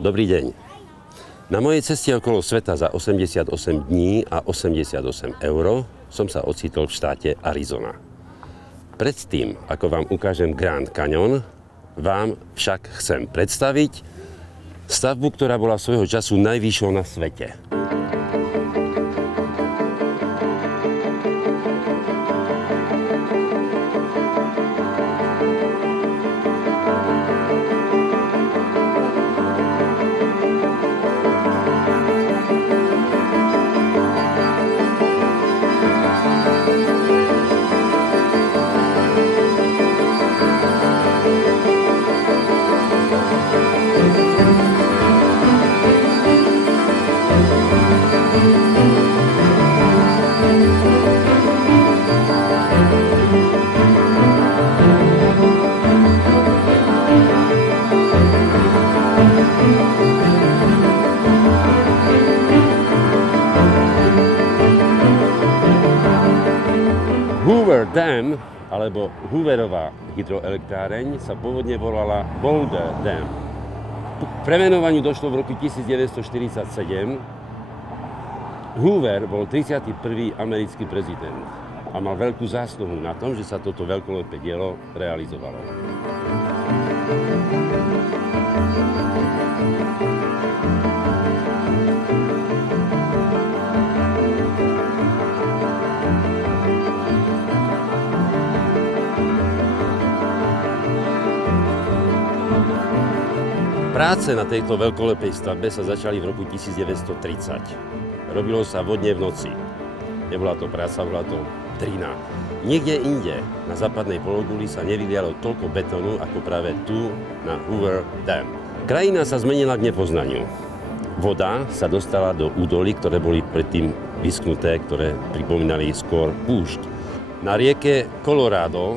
Dobrý deň. Na mojej ceste okolo sveta za 88 dní a 88 eur som sa ocitol v štáte Arizona. Predtým, ako vám ukážem Grand Canyon, vám však chcem predstaviť stavbu, ktorá bola svojho času najvyššou na svete. Hoover Dam, alebo Hooverová hydroelektráreň, sa pôvodne volala Boulder Dam. K premenovaniu došlo v roku 1947. Hoover bol 31. americký prezident a mal veľkú zásluhu na tom, že sa toto veľkolepé dielo realizovalo. Práce na tejto veľkolepej stavbe sa začali v roku 1930. Robilo sa vodne v noci. Nebola to práca, bola to drina. Niekde inde na západnej pologuli sa nevylialo toľko betónu ako práve tu na Hoover Dam. Krajina sa zmenila k nepoznaniu. Voda sa dostala do údolí, ktoré boli predtým vyschnuté, ktoré pripomínali skôr púšť. Na rieke Colorado,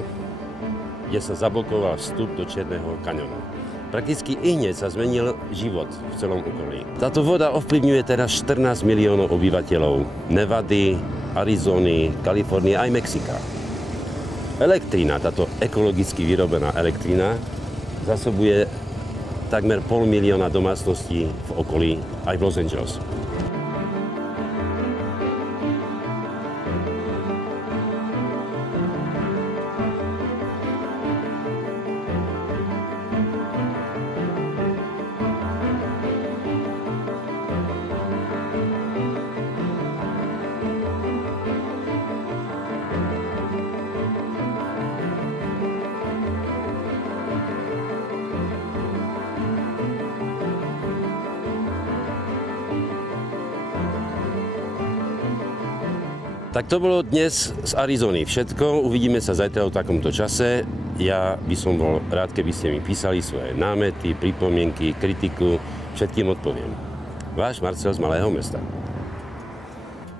kde sa zablokoval vstup do Čierneho kaňonu. Prakticky ihneď sa zmenil život v celom okolí. Táto voda ovplyvňuje teraz 14 miliónov obyvateľov Nevady, Arizony, Kalifornie aj Mexika. Elektrina, táto ekologicky vyrobená elektrina, zásobuje takmer 500 000 domácností v okolí, aj v Los Angeles. Tak to bolo dnes z Arizony všetko. Uvidíme sa zajtra o takomto čase. Ja by som bol rád, keby ste mi písali svoje námety, pripomienky, kritiku. Všetkým odpoviem. Váš Marcel z Malého mesta.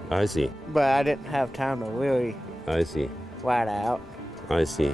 I see. But I didn't have time to really I see. flat out. I see.